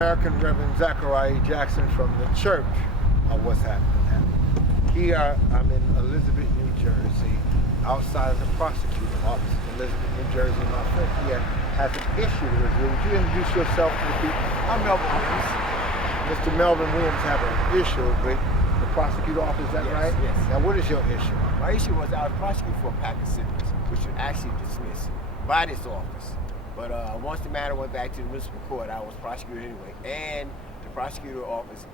American Reverend Zachariah Jackson from the church of what's happening now. Here I'm in Elizabeth, New Jersey, outside of the prosecutor's office in Elizabeth, New Jersey. My friend here has an issue with you. Would you introduce yourself to the people? I'm Melvin Williams. Mr. Melvin Williams have an issue with the prosecutor's office, is that right? Yes. Now what is your issue? My issue was I was prosecuted for a pack of cigarettes, which was actually dismissed by this office. But once the matter went back to the municipal court, I was prosecuted anyway. And the prosecutor's office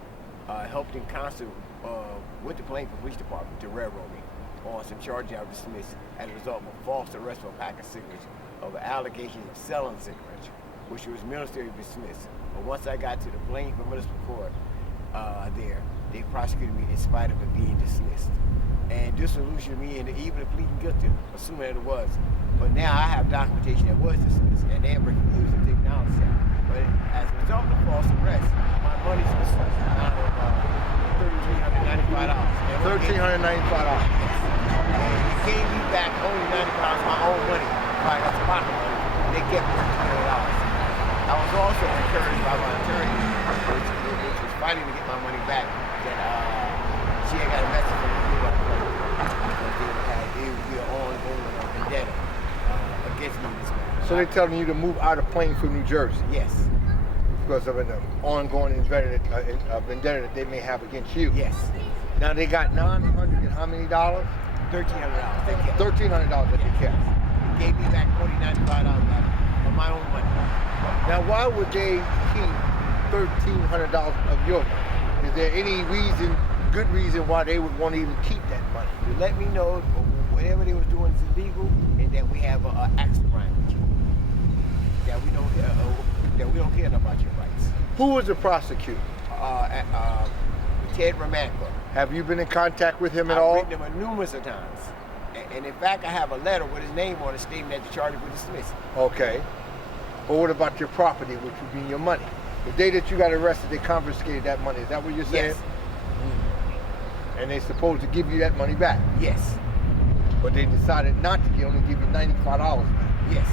helped in concert with the Plainfield Police Department to railroad me on some charges I was dismissed as a result of a false arrest for a pack of cigarettes of an allegation of selling cigarettes, which was ministerially dismissed. But once I got to the Plainfield Municipal Court they prosecuted me in spite of it being dismissed. And disillusioned me into even pleading guilty, assuming that it was. But now I have documentation that was dismissed, and they refused to acknowledge that. But as a result of the false arrest, my money's dismissed out of $1,395. $1,395. And they gave me back only $90, my own money. Right, that's pocket money. They kept $1,300. I was also encouraged by my attorney, which was fighting to get my money back, that she had got a message from the people that it would be an ongoing vendetta against me in this matter. So they're telling you to move out of Plainfield, New Jersey? Yes. Because of an ongoing vendetta that they may have against you? Yes. Now they got $900 and how many dollars? $1,300. $1,300 that they kept. They gave me back $95 back of my own money. Now why would they keep $1,300 of your money? Is there any good reason why they would want to even keep that money? To let me know whatever they was doing is illegal, and that we have an axe to grind with you. That we don't care about your rights. Who was the prosecutor? Ted Romanko. Have you been in contact with him at all? I've written him numerous times. And in fact, I have a letter with his name on it stating that the charges were dismissed. Okay. But what about your property, which would be your money? The day that you got arrested, they confiscated that money. Is that what you're saying? Yes. And they're supposed to give you that money back? Yes. But they decided not to only give you $95 back? Yes.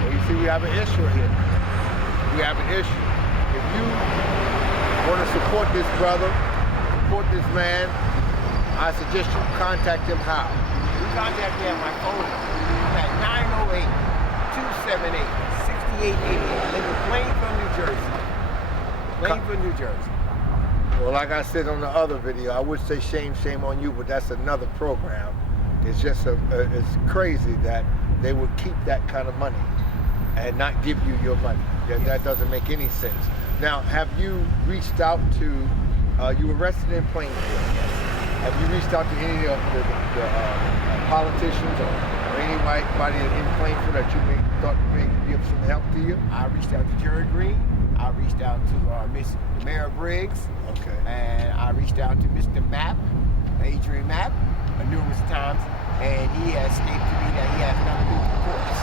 Well, you see, we have an issue here. We have an issue. If you want to support this brother, support this man, I suggest you contact him how? You contact me at my phone number at 908-278-6888. Live in Plainfield, New Jersey. Plainfield, New Jersey. Well, like I said on the other video, I would say shame on you, but that's another program. It's just it's crazy that they would keep that kind of money and not give you your money. That doesn't make any sense. Now, have you reached out to, you were arrested in Plainfield. Have you reached out to any of the politicians or anybody in Plainfield that you thought may give some help to you? I reached out to Jerry Green. I reached out to the Mayor Briggs. Okay. And I reached out to Mr. Mapp, Adrian Mapp, numerous times, and he has stated to me that he has nothing to do with the courts.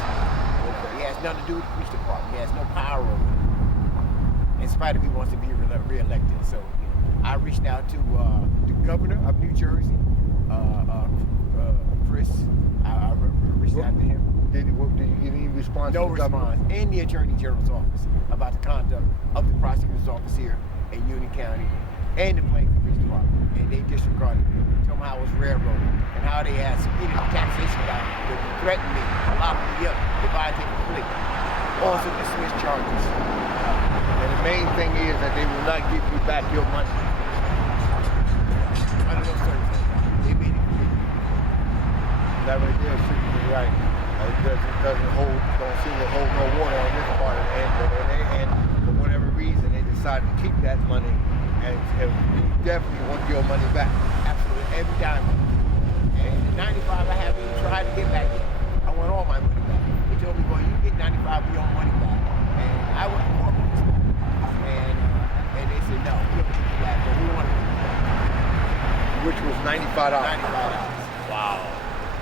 Okay. He has nothing to do with the police department. He has no power over it, in spite of he wants to be re-elected. So I reached out to the governor of New Jersey, Chris. I reached out to him. Did you get any response? No response. In the Attorney General's office about the conduct of the prosecutor's office here in Union County and the Plainfield Police Department. And they disregarded me. Told me how I was railroaded and how they had subpoenaed the taxation guy that threatened me, locked me up if I take a plea. Also dismissed charges. And the main thing is that they will not give you back your money. Under those circumstances, they made it clear. That right there shouldn't be right. It don't seem to hold no water on this part of the end. But on their end, for whatever reason, they decided to keep that money, and you definitely want your money back. Absolutely, every dime. And the 95 I haven't even tried to get back yet. I want all my money back. They told me, well, you get 95 of your own money back. And I went to court with this guy. And they said, no, we don't get it back, but we want it. Which was $95. $95. Wow.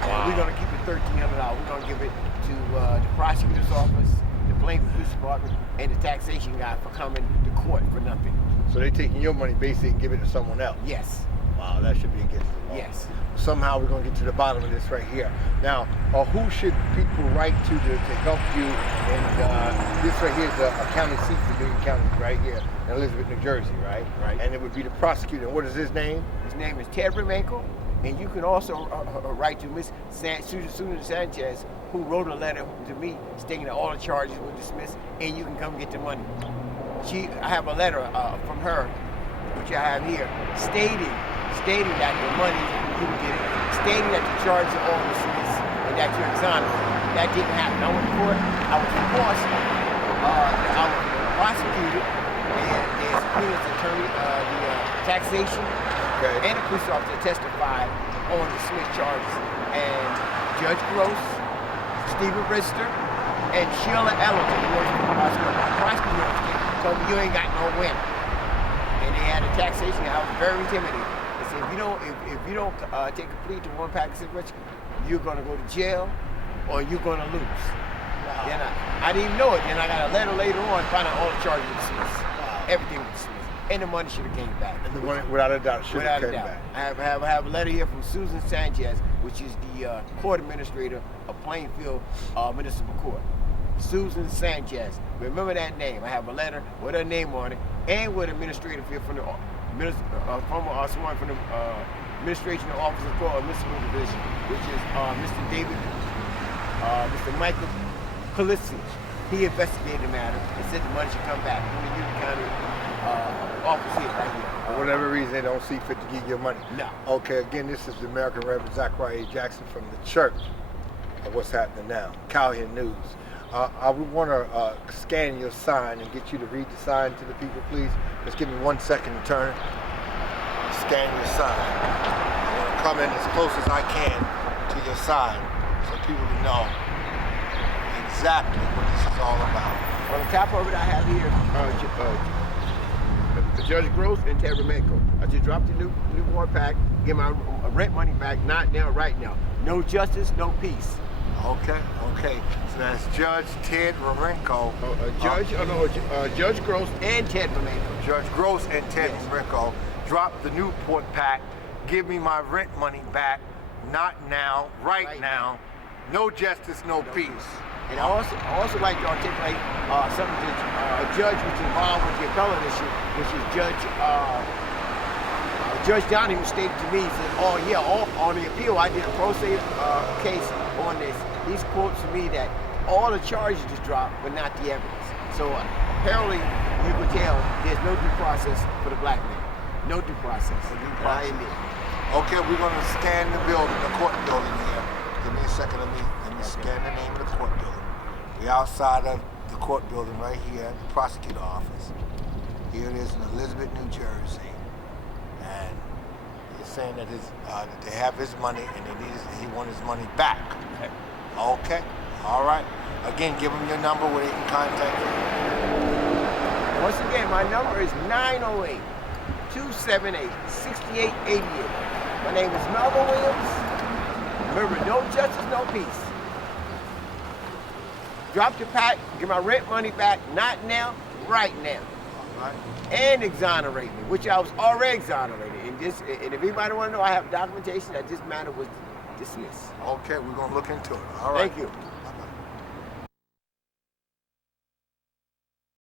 We're going to keep it $1,300. We're going to give it to the prosecutor's office, the Plainfield Police Department, and the taxation guy for coming to court for nothing. So they're taking your money basically and giving it to someone else? Yes. Wow, that should be against the law. Yes. Somehow we're going to get to the bottom of this right here. Now, who should people write to help you? And this right here is a county seat for Union County, right here in Elizabeth, New Jersey, right? Right. And it would be the prosecutor. What is his name? His name is Ted Remenko, and you can also write to Miss Susan Sanchez, who wrote a letter to me stating that all the charges were dismissed, and you can come get the money. I have a letter from her, which I have here, stating that the money you would get it, stating that the charges are all dismissed and that you're exonerated. That didn't happen. I went to court. I was forced. I was prosecuted, and the subpoena's attorney, the taxation, and the police officer testified on the Smith charges. And Judge Gross, Stephen Rister, and Sheila Ellington, who was the prosecutor, told me you ain't got no win. And they had a taxation. I was very intimidated. They said if you don't take a plea to one pack of cigarettes, you're gonna go to jail or you're gonna lose. Wow. Then I didn't even know it. Then I got a letter later on, find out all the charges were dismissed. Wow. Everything was dismissed, and the money should have came back. And the money, without a doubt, should have came back. I have a letter here from Susan Sanchez, which is the court administrator of Plainfield Municipal Court. Susan Sanchez. Remember that name. I have a letter with her name on it, and with administrative here from the someone from the administration of Office of Court Municipal Division, which is Mr. Michael Kalisi. He investigated the matter and said the money should come back from the Union County office here, right here. For whatever reason, they don't see fit to give you money. No. Okay, again, this is the American Reverend Zachariah Jackson from the church of what's happening now, Cowhn News. I would want to scan your sign and get you to read the sign to the people, please. Just give me 1 second to turn. Scan your sign. I want to come in as close as I can to your sign so people can know exactly what this is all about. On the top of it, I have here Judge Gross and Ted Remenko. I just dropped the newborn pack, get my rent money back, not now, right now. No justice, no peace. Okay. So that's Judge Ted Remenko. Judge Gross and Ted Remenko. Judge Gross and Ted Remenko. Drop the Newport pack. Give me my rent money back. Not now, right now. No justice, no peace. And I also like to articulate something that a judge was involved with the appellate issue, which is Judge Donahue stated to me, he said, on the appeal, I did a pro se case on this. He's quotes to me that all the charges just dropped, but not the evidence. So apparently, you could tell there's no due process for the black man. No due process. Okay, we're going to scan the building, the court building here. Give me a second, let me scan the name of the court building. We're outside of the court building right here, the prosecutor office. Here it is in Elizabeth, New Jersey. And he's saying that they have his money and he wants his money back. Okay, all right. Again, give them your number where they can contact you. Once again, my number is 908-278-6888. My name is Melvin Williams. Remember, no justice, no peace. Drop the pack, get my rent money back, not now, right now. All right. And exonerate me, which I was already exonerated. And if anybody want to know, I have documentation that this matter was dismissed. Okay, we're going to look into it. All right. Thank you.